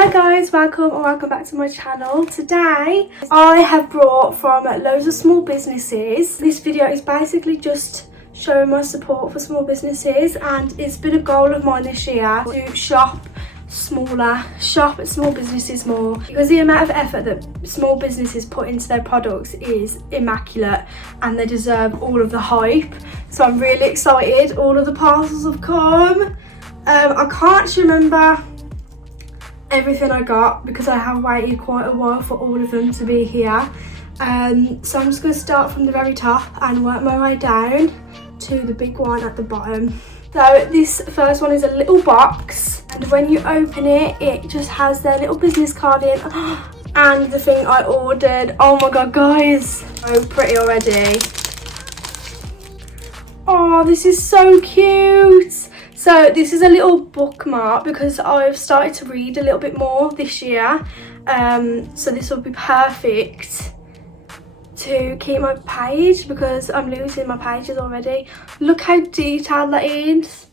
Hi guys, welcome back to my channel. Today I have brought from loads of small businesses. This video is basically just showing my support for small businesses, and it's been a goal of mine this year to shop at small businesses more, because the amount of effort that small businesses put into their products is immaculate and they deserve all of the hype. So I'm really excited. All of the parcels have come. I can't actually remember everything I got because I have waited quite a while for all of them to be here. So I'm just going to start from the very top and work my way down to the big one at the bottom. So this first one is a little box, and when you open it, it just has their little business card in and the thing I ordered. Oh my god guys, so pretty already. Oh, this is so cute. So this is a little bookmark because I've started to read a little bit more this year. So this will be perfect to keep my page because I'm losing my pages already. Look how detailed that is.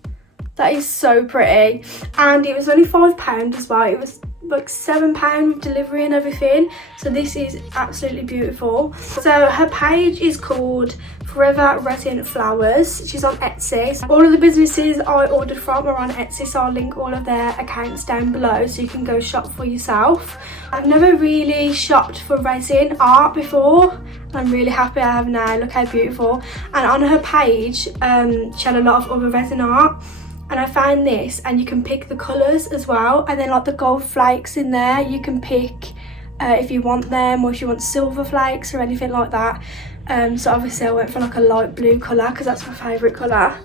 That is so pretty. And it was only £5 as well. It was like £7 with delivery and everything. So this is absolutely beautiful. So her page is called Forever Resin Flowers. She's on Etsy. All of the businesses I ordered from are on Etsy, so I'll link all of their accounts down below so you can go shop for yourself. I've never really shopped for resin art before. I'm really happy I have now. Look how beautiful. And on her page, she had a lot of other resin art. And I found this, and you can pick the colours as well. And then like the gold flakes in there, you can pick if you want them or if you want silver flakes or anything like that. So obviously I went for like a light blue colour because that's my favourite colour.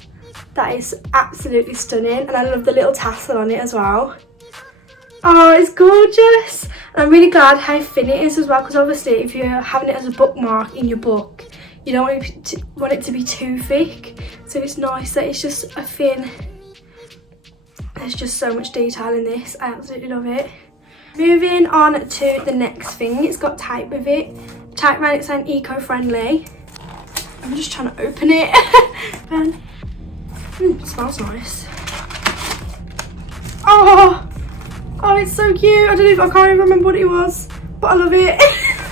That is absolutely stunning, and I love the little tassel on it as well. Oh, it's gorgeous. And I'm really glad how thin it is as well, because obviously if you're having it as a bookmark in your book, you don't want it to be too thick. So it's nice that it's just a thin. There's just so much detail in this. I absolutely love it. Moving on to the next thing, it's got tape with it. Tape around it saying eco-friendly. I'm just trying to open it. It smells nice. Oh, it's so cute. I can't even remember what it was, but I love it.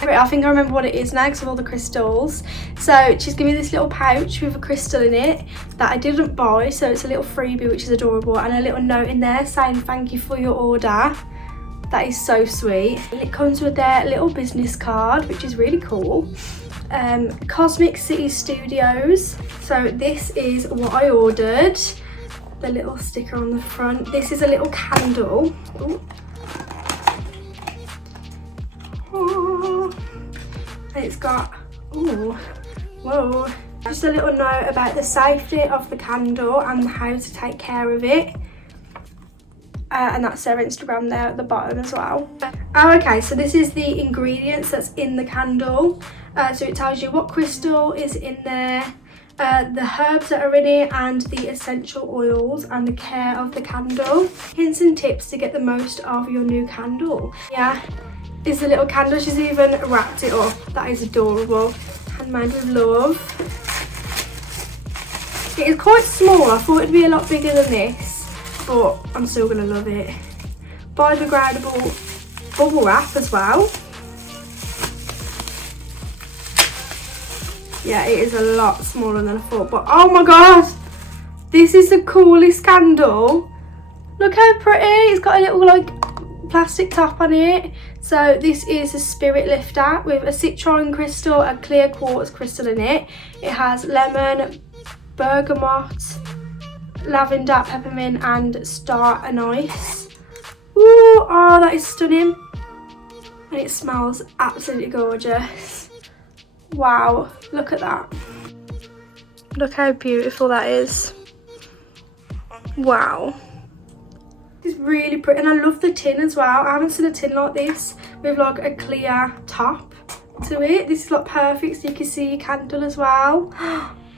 I think I remember what it is now because of all the crystals. So she's given me this little pouch with a crystal in it that I didn't buy, so it's a little freebie which is adorable, and a little note in there saying thank you for your order. That is so sweet. And it comes with their little business card, which is really cool. Cosmic City Studios. So this is what I ordered. The little sticker on the front. This is a little candle. Ooh. Oh. And it's got, ooh, whoa. Just a little note about the safety of the candle and how to take care of it. And that's their Instagram there at the bottom as well. Oh, okay, so this is the ingredients that's in the candle. So it tells you what crystal is in there, the herbs that are in it, and the essential oils, and the care of the candle. Hints and tips to get the most of your new candle. Yeah, it's a little candle. She's even wrapped it up. That is adorable. Handmade with love. It is quite small. I thought it'd be a lot bigger than this, but I'm still gonna love it. Biodegradable bubble wrap as well. Yeah, it is a lot smaller than I thought, but oh my god, this is the coolest candle. Look how pretty. It's got a little like plastic top on it. So this is a spirit lifter with a citron crystal, a clear quartz crystal in it. It has lemon, bergamot, lavender, peppermint, and star anise. Ooh, oh, that is stunning. And it smells absolutely gorgeous. Wow, look at that. Look how beautiful that is. Wow. It's really pretty, and I love the tin as well. I haven't seen a tin like this with like a clear top to it. This is like perfect so you can see your candle as well.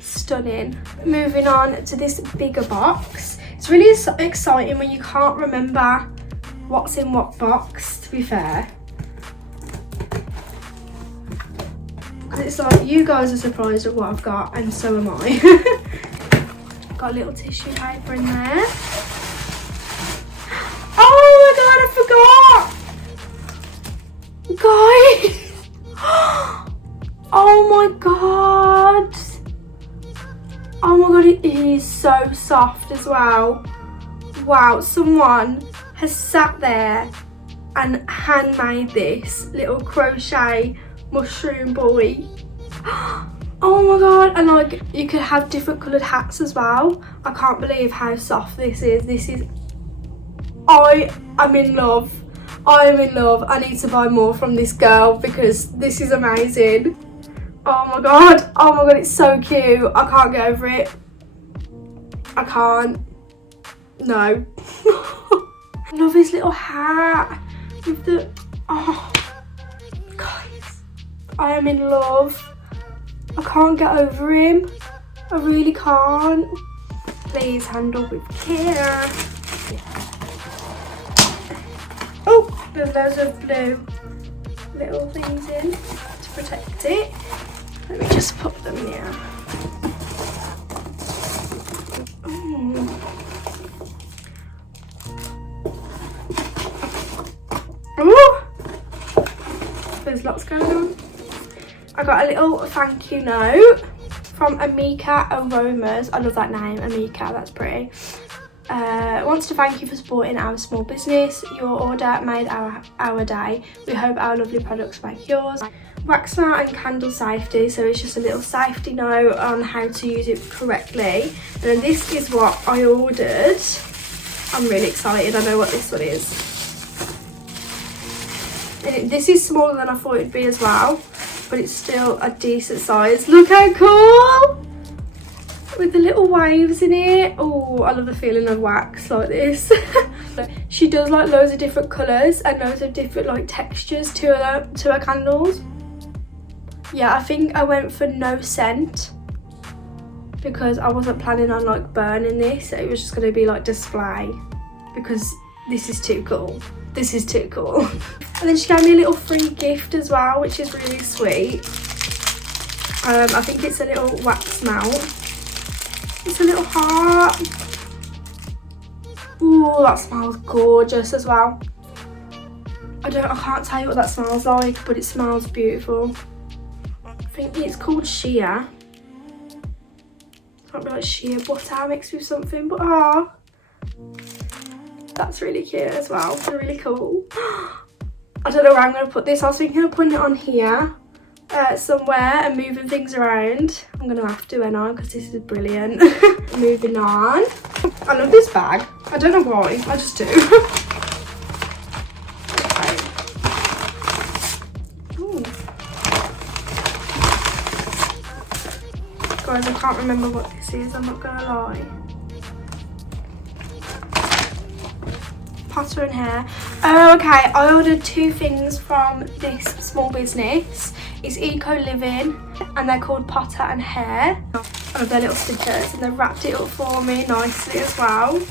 Stunning. Moving on to this bigger box. It's really exciting when you can't remember what's in what box, to be fair. Because it's like you guys are surprised at what I've got, and so am I. Got a little tissue paper in there. Oh my god, I forgot! so soft as well. Wow, someone has sat there and handmade this little crochet mushroom boy. Oh my god, and like you could have different coloured hats as well. I can't believe how soft this is. I am in love. I am in love. I need to buy more from this girl because this is amazing. Oh my god, it's so cute. I can't get over it. I can't. No. I love his little hat with the, oh guys, I am in love. I can't get over him. I really can't. Please handle with care. Oh, there's loads of blue little things in to protect it. Let me just put them here. Ooh. There's lots going on. I got a little thank you note from Amika Aromas. I love that name, Amika, that's pretty. Wants to thank you for supporting our small business. Your order made our day. We hope our lovely products make yours. Wax melt and candle safety, so it's just a little safety note on how to use it correctly. And then this is what I ordered. I'm really excited, I know what this one is. And this is smaller than I thought it'd be as well, but it's still a decent size. Look how cool! With the little waves in it. Oh, I love the feeling of wax like this. She does like loads of different colours and loads of different like textures to her candles. Yeah, I think I went for no scent because I wasn't planning on like burning this. It was just going to be like display because this is too cool. This is too cool. And then she gave me a little free gift as well, which is really sweet. I think it's a little wax melt. It's a little heart. Ooh, that smells gorgeous as well. I can't tell you what that smells like, but it smells beautiful. I think it's called shea. It might be like shea butter mixed with something, but that's really cute as well. It's really cool. I don't know where I'm going to put this. I was thinking of putting it on here somewhere and moving things around. I'm going to have to, aren't I? Because this is brilliant. Moving on. I love this bag. I don't know why. I just do. Okay. Ooh. Guys, I can't remember what this is. I'm not going to lie. Potter and hair. Oh, okay, I ordered 2 things from this small business. It's Eco Living and they're called Potter and Hair. I love their little stickers and they've wrapped it up for me nicely as well.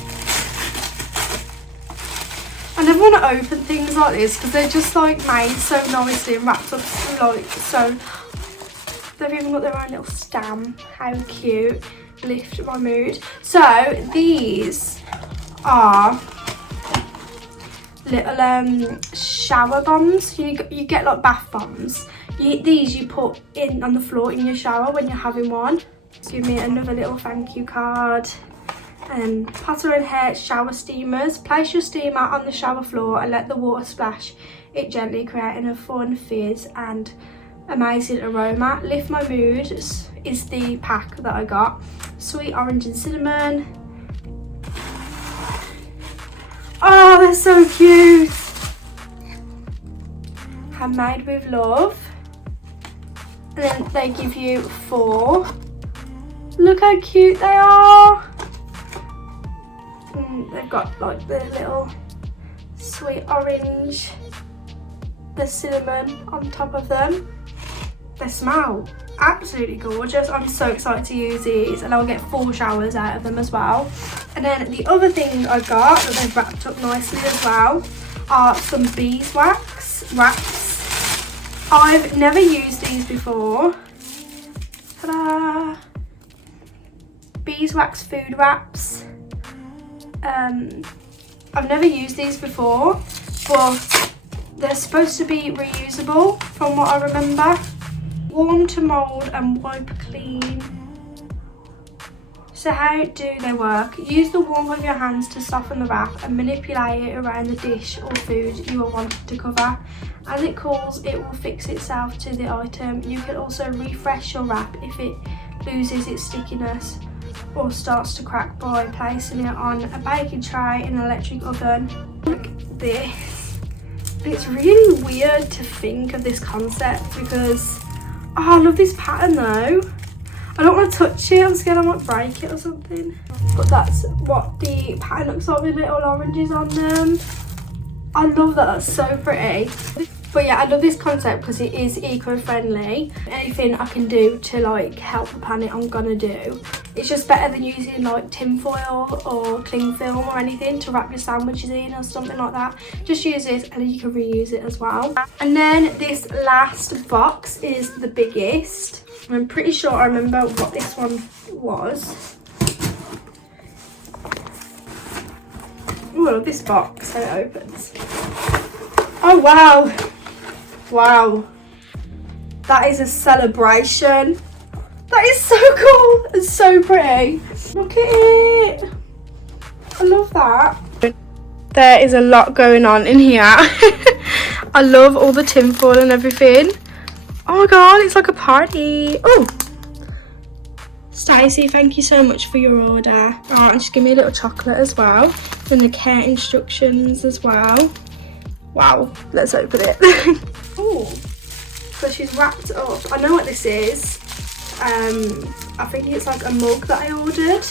I never want to open things like this because they're just like made so nicely and wrapped up like so. They've even got their own little stamp. How cute. Lift my mood. So these are little shower bombs. You get like bath bombs. These you put in on the floor in your shower when you're having one. Give me another little thank you card. And Potter and Hair shower steamers. Place your steamer on the shower floor and let the water splash it gently, creating a fun fizz and amazing aroma. Lift My Mood is the pack that I got. Sweet orange and cinnamon. Oh, they're so cute. Handmade with love. And then they give you 4. Look how cute they are. They've got like the little sweet orange, the cinnamon on top of them. They smell absolutely gorgeous. I'm so excited to use these and I'll get 4 showers out of them as well. And then the other thing I got that they've wrapped up nicely as well are some beeswax wraps. I've never used these before. Ta-da! Beeswax food wraps. I've never used these before, but they're supposed to be reusable from what I remember. Warm to mould and wipe clean. So how do they work? Use the warmth of your hands to soften the wrap and manipulate it around the dish or food you are wanting to cover. As it cools, it will fix itself to the item. You can also refresh your wrap if it loses its stickiness or starts to crack by placing it on a baking tray in an electric oven. Look at this. It's really weird to think of this concept because, oh, I love this pattern though. I don't want to touch it, I'm scared I might break it or something. But that's what the pattern looks like with little oranges on them. I love that, that's so pretty. But yeah, I love this concept because it is eco-friendly. Anything I can do to like help the planet, I'm gonna do. It's just better than using like tin foil or cling film or anything to wrap your sandwiches in or something like that. Just use this and then you can reuse it as well. And then this last box is the biggest. I'm pretty sure I remember what this one was. Oh, this box, how it opens. Oh wow. Wow. That is a celebration. That is so cool and so pretty. Look at it. I love that. There is a lot going on in here. I love all the tinfoil and everything. Oh my god, it's like a party. Oh, Stacey, thank you so much for your order. Oh, and just give me a little chocolate as well. And the care instructions as well. Wow, let's open it. Oh, so she's wrapped up. I know what this is. I think it's like a mug that I ordered.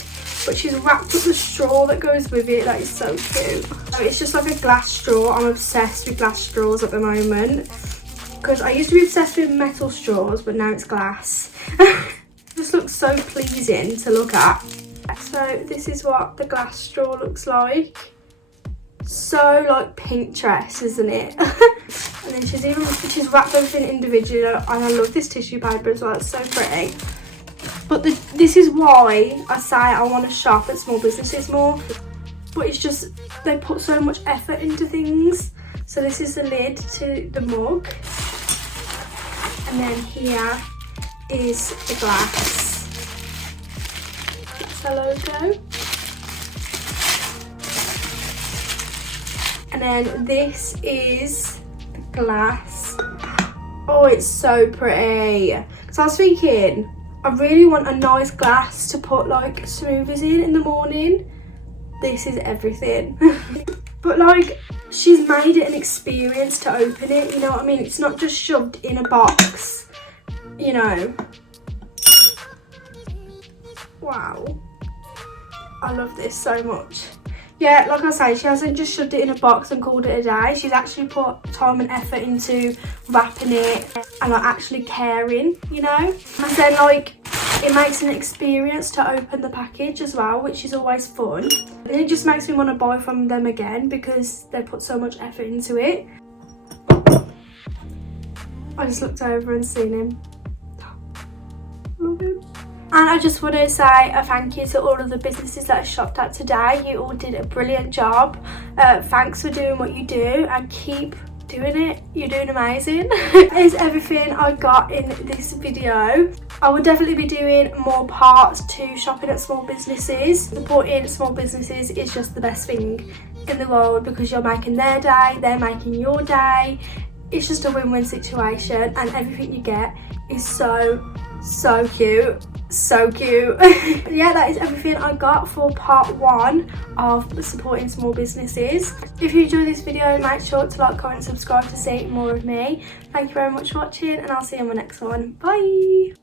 But she's wrapped up the straw that goes with it. That is so cute. So it's just like a glass straw. I'm obsessed with glass straws at the moment. Because I used to be obsessed with metal straws, but now it's glass. This looks so pleasing to look at. So this is what the glass straw looks like. So like Pinterest, isn't it? And then she's wrapped everything individually, and I love this tissue paper as well. It's so pretty. But this is why I say I want to shop at small businesses more. But it's just they put so much effort into things. So this is the lid to the mug. And then here is the glass. It's the logo. And then this is the glass. Oh, it's so pretty. So I was thinking, I really want a nice glass to put like smoothies in the morning. This is everything. But like, she's made it an experience to open it, you know what I mean? It's not just shoved in a box, you know. Wow. I love this so much. Yeah, like I say, she hasn't just shoved it in a box and called it a day. She's actually put time and effort into wrapping it and like actually caring, you know. And then like, it makes an experience to open the package as well, which is always fun. And it just makes me want to buy from them again because they put so much effort into it. I just looked over and seen him. Love him. And I just want to say a thank you to all of the businesses that I shopped at today. You all did a brilliant job. Thanks for doing what you do and keep doing it. You're doing amazing. That is everything I got in this video. I will definitely be doing more parts to shopping at small businesses. Supporting small businesses is just the best thing in the world because you're making their day, they're making your day. It's just a win-win situation and everything you get is so cute. So cute. Yeah, that is everything I got for part 1 of supporting small businesses. If you enjoyed this video, make sure to like, comment, subscribe to see more of me. Thank you very much for watching and I'll see you in my next one. Bye.